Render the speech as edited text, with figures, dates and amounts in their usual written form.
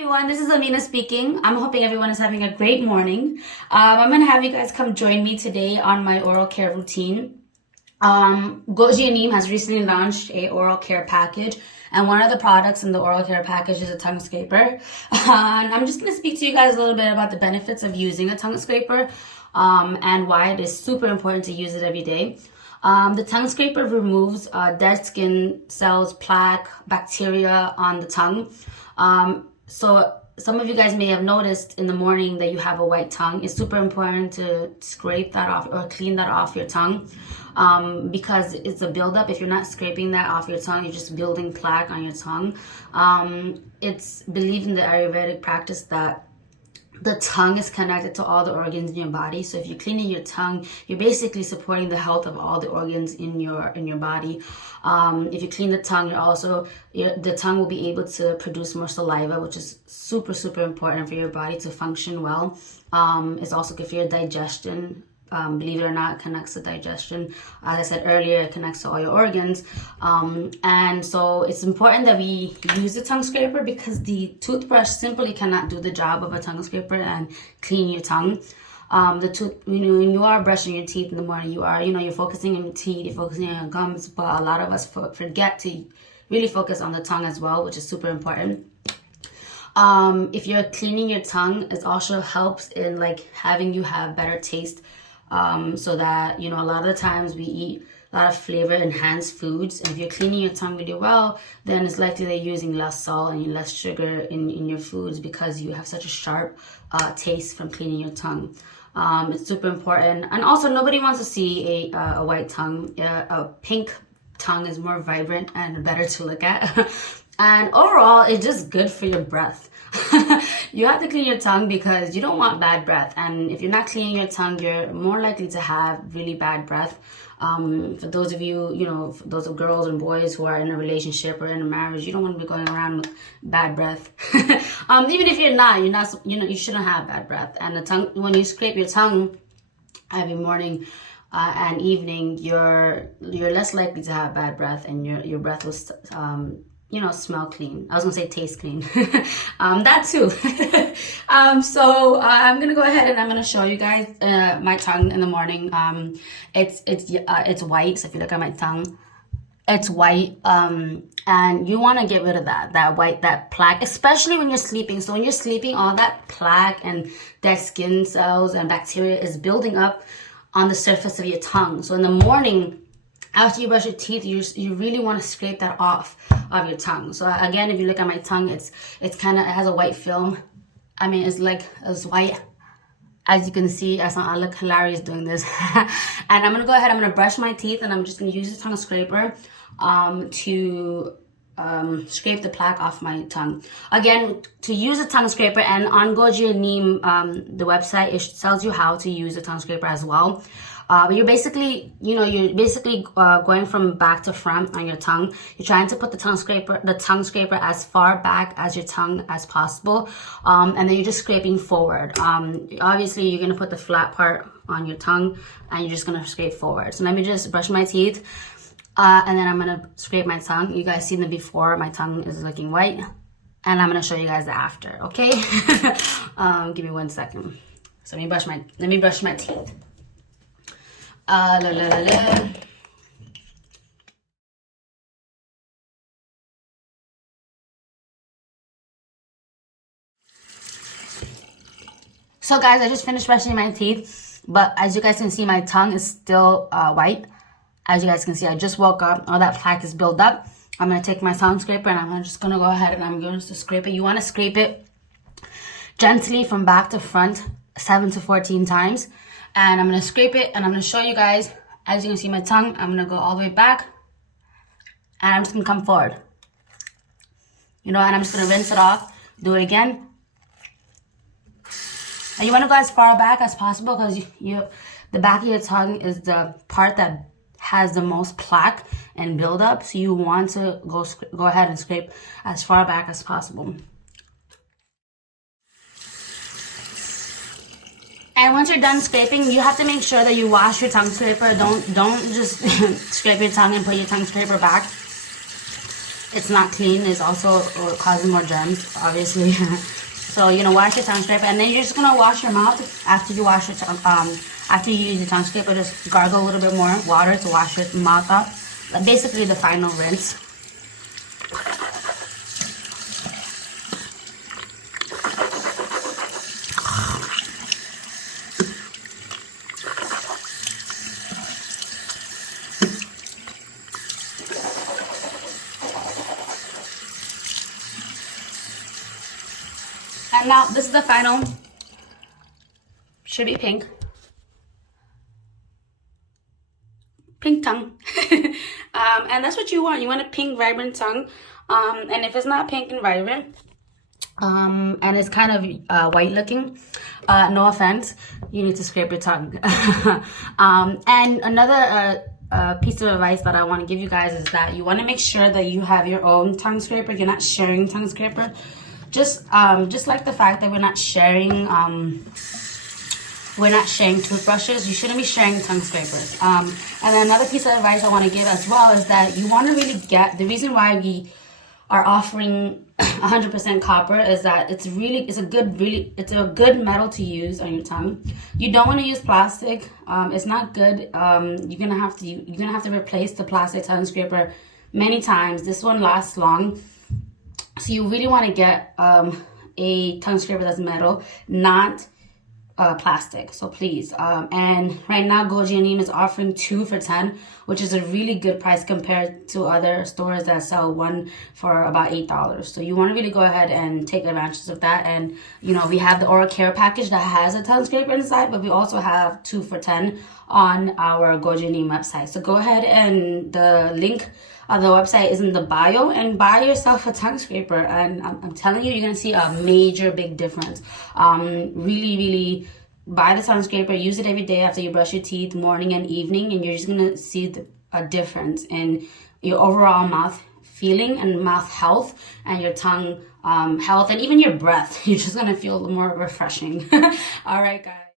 everyone, this is Amina speaking. I'm hoping everyone is having a great morning. I'm going to have you guys come join me today on my oral care routine. Goji and Neem has recently launched a oral care package, and one of the products in the oral care package is a tongue scraper. And I'm just going to speak to you guys a little bit about the benefits of using a tongue scraper and why it is super important to use it every day. The tongue scraper removes dead skin cells, plaque, bacteria on the tongue. So some of you guys may have noticed in the morning that you have a white tongue. It's super important to scrape that off or clean that off your tongue because it's a buildup. If you're not scraping that off your tongue, you're just building plaque on your tongue. It's believed in the Ayurvedic practice that the tongue is connected to all the organs in your body. So if you're cleaning your tongue, you're basically supporting the health of all the organs in your body. If you clean the tongue, the tongue will be able to produce more saliva, which is super, super important for your body to function well. It's also good for your digestion. Believe it or not, it connects to digestion. As I said earlier, it connects to all your organs. And so it's important that we use the tongue scraper because the toothbrush simply cannot do the job of a tongue scraper and clean your tongue. When you are brushing your teeth in the morning, you're focusing on your teeth, you're focusing on your gums, but a lot of us forget to really focus on the tongue as well, which is super important. If you're cleaning your tongue, it also helps in having you have better taste. So that, a lot of the times we eat a lot of flavor enhanced foods. And if you're cleaning your tongue really well, then it's likely that you're using less salt and less sugar in your foods because you have such a sharp taste from cleaning your tongue. It's super important. And also, nobody wants to see a white tongue. A pink tongue is more vibrant and better to look at. And overall, it's just good for your breath. You have to clean your tongue because you don't want bad breath. And if you're not cleaning your tongue, you're more likely to have really bad breath. For those of you, for those of girls and boys who are in a relationship or in a marriage, you don't want to be going around with bad breath. Even if you're not, you shouldn't have bad breath. And the tongue, when you scrape your tongue every morning and evening, you're less likely to have bad breath, and your breath will smell clean. I was gonna say taste clean. That too. So I'm gonna go ahead and I'm gonna show you guys my tongue in the morning. It's white. So if you look at my tongue, it's white. And you want to get rid of that plaque, especially when you're sleeping. So when you're sleeping, all that plaque and dead skin cells and bacteria is building up on the surface of your tongue. So in the morning, after you brush your teeth, you really want to scrape that off of your tongue. So again, if you look at my tongue, it has a white film. I mean, it's white. As you can see, I look hilarious doing this. And I'm gonna go ahead. I'm gonna brush my teeth, and I'm just gonna use the tongue scraper to scrape the plaque off my tongue. Again, to use a tongue scraper, and on Goji and Neem, the website, it tells you how to use a tongue scraper as well. You're basically going from back to front on your tongue. You're trying to put the tongue scraper as far back as your tongue as possible, and then you're just scraping forward. Obviously, you're gonna put the flat part on your tongue, and you're just gonna scrape forward. So let me just brush my teeth, and then I'm gonna scrape my tongue. You guys seen the before. My tongue is looking white, and I'm gonna show you guys the after. Okay? Give me 1 second. So let me brush my teeth. So guys, I just finished brushing my teeth, but as you guys can see, my tongue is still white. As you guys can see, I just woke up. All that plaque is built up. I'm going to take my tongue scraper, and I'm just going to go ahead and I'm going to scrape it. You want to scrape it gently from back to front 7 to 14 times. And I'm going to scrape it, and I'm going to show you guys. As you can see my tongue, I'm going to go all the way back, and I'm just going to come forward. And I'm just going to rinse it off, do it again. And you want to go as far back as possible because the back of your tongue is the part that has the most plaque and buildup. So you want to go ahead and scrape as far back as possible. And once you're done scraping, you have to make sure that you wash your tongue scraper. Don't just scrape your tongue and put your tongue scraper back. it's not clean. It's also causing more germs, obviously. So, wash your tongue scraper, and then you're just gonna wash your mouth after you wash your after you use your tongue scraper. Just gargle a little bit more water to wash your mouth up. Basically, the final rinse. And now this is the final. Should be pink. Pink tongue. And that's what you want. You want a pink, vibrant tongue. And if it's not pink and vibrant, and it's kind of white looking, no offense, you need to scrape your tongue. And another piece of advice that I want to give you guys is that you want to make sure that you have your own tongue scraper. You're not sharing tongue scraper. Just like the fact that we're not sharing toothbrushes, you shouldn't be sharing tongue scrapers. And then another piece of advice I want to give as well is that you want to really get, the reason why we are offering 100% copper is that it's a good metal to use on your tongue. You don't want to use plastic. It's not good. You're gonna have to replace the plastic tongue scraper many times. This one lasts long. So you really want to get a tongue scraper that's metal, not plastic. So please. And right now, Goji and Neem is offering 2 for $10, which is a really good price compared to other stores that sell one for about $8. So you want to really go ahead and take advantage of that. And we have the oral care package that has a tongue scraper inside, but we also have 2 for $10 on our Goji and Neem website. So go ahead, and the link the website is in the bio, and buy yourself a tongue scraper, and I'm telling you, you're gonna see a major big difference. Really buy the tongue scraper, use it every day after you brush your teeth, morning and evening, and you're just gonna see a difference in your overall mouth feeling and mouth health, and your tongue health, and even your breath. You're just gonna feel more refreshing. All right, guys.